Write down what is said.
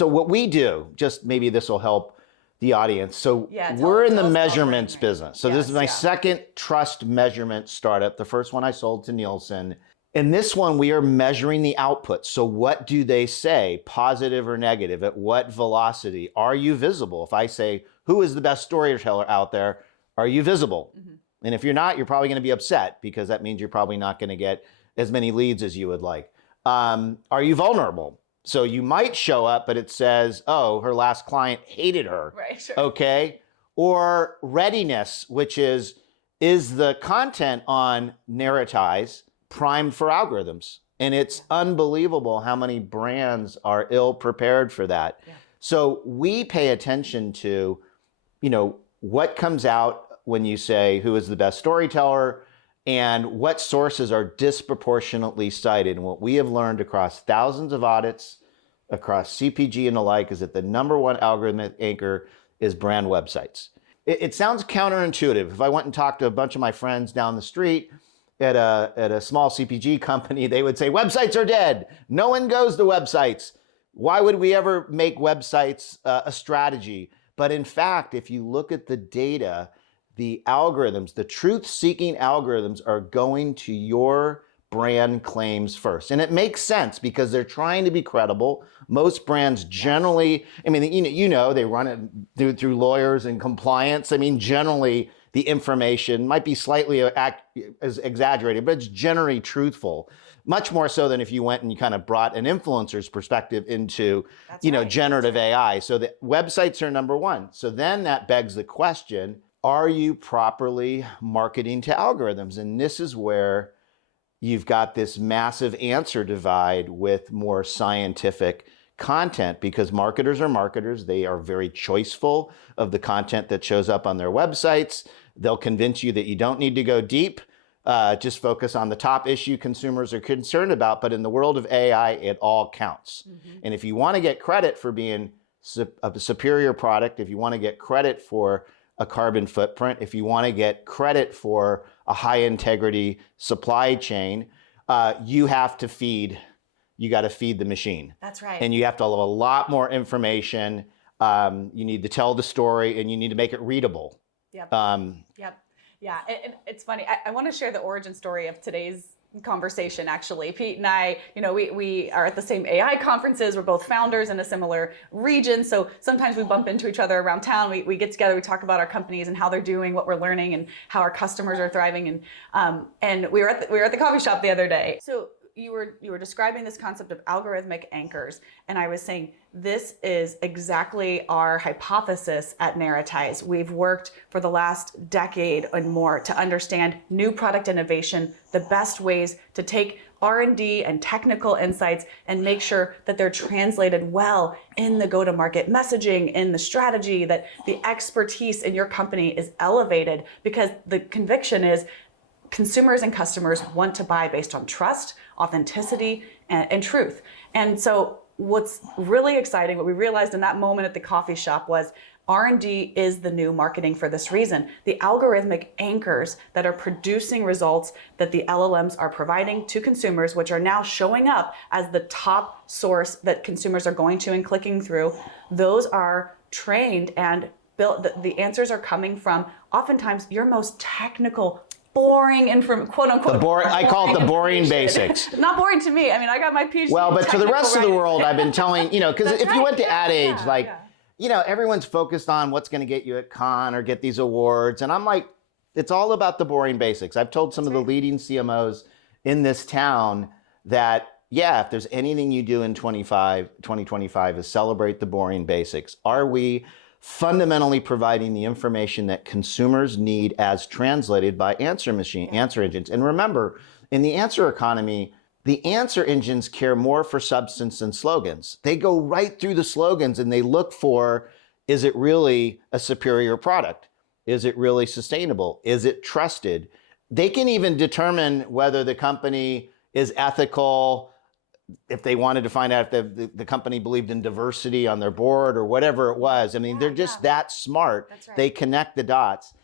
So what we do, just maybe this will help the audience. So we're in the measurements business. So this is my second trust measurement startup. The first one I sold to Nielsen. In this one, we are measuring the output. So what do they say, positive or negative? At what velocity? Are you visible? If I say, who is the best storyteller out there? Are you visible? And if you're not, you're probably going to be upset because that means you're probably not going to get as many leads as you would like. Are you vulnerable? So you might show up, but it says, oh, her last client hated her. Right, sure. Okay. Or readiness, which is the content on Narratize primed for algorithms? And it's unbelievable how many brands are ill prepared for that. Yeah. So we pay attention to, what comes out when you say who is the best storyteller and what sources are disproportionately cited. And what we have learned across thousands of audits, across CPG and the like, is that the number one algorithmic anchor is brand websites. It sounds counterintuitive. If I went and talked to a bunch of my friends down the street at a small CPG company, they would say, websites are dead. No one goes to websites. Why would we ever make websites a strategy? But in fact, if you look at the data, the algorithms, the truth-seeking algorithms are going to your brand claims first. And it makes sense because they're trying to be credible. Most brands generally, they run it through lawyers and compliance. Generally, the information might be slightly exaggerated, but it's generally truthful. Much more so than if you went and you kind of brought an influencer's perspective into, generative AI. So the websites are number one. So then that begs the question, are you properly marketing to algorithms? And this is where you've got this massive answer divide with more scientific content, because marketers are marketers. They are very choiceful of the content that shows up on their websites. They'll convince you that you don't need to go deep. Just focus on the top issue consumers are concerned about. But in the world of AI, it all counts. And if you want to get credit for being a superior product, if you want to get credit for a carbon footprint, if you want to get credit for a high integrity supply chain, you got to feed the machine. That's right. And you have to have a lot more information. You need to tell the story and you need to make it readable. Yep. Yeah, it's funny. I want to share the origin story of today's conversation, actually. Pete and I, we are at the same AI conferences. We're both founders in a similar region. So sometimes we bump into each other around town. We get together, we talk about our companies and how they're doing, what we're learning, and how our customers are thriving. And we were at the coffee shop the other day. So you were describing this concept of algorithmic anchors, and I was saying this is exactly our hypothesis at Narratize. We've worked for the last decade and more to understand new product innovation, the best ways to take R&D and technical insights and make sure that they're translated well in the go-to-market messaging, in the strategy, that the expertise in your company is elevated, because the conviction is consumers and customers want to buy based on trust, authenticity, and truth. And so what's really exciting, what we realized in that moment at the coffee shop, was R&D is the new marketing for this reason. The algorithmic anchors that are producing results that the LLMs are providing to consumers, which are now showing up as the top source that consumers are going to and clicking through, those are trained and built. The answers are coming from oftentimes your most technical, boring quote unquote. I call it the boring basics. Not boring to me. I got my PhD. Well, but to the rest of the world, I've been telling, because if you went to Ad Age, everyone's focused on what's going to get you at Cannes or get these awards. And I'm like, it's all about the boring basics. I've told some of the leading CMOs in this town that, if there's anything you do in 2025 is celebrate the boring basics. Are we fundamentally providing the information that consumers need as translated by answer engines? And remember, in the answer economy, the answer engines care more for substance than slogans. They go right through the slogans and they look for, is it really a superior product? Is it really sustainable? Is it trusted? They can even determine whether the company is ethical, if they wanted to find out if the company believed in diversity on their board or whatever it was. They're just that smart. That's right. They connect the dots.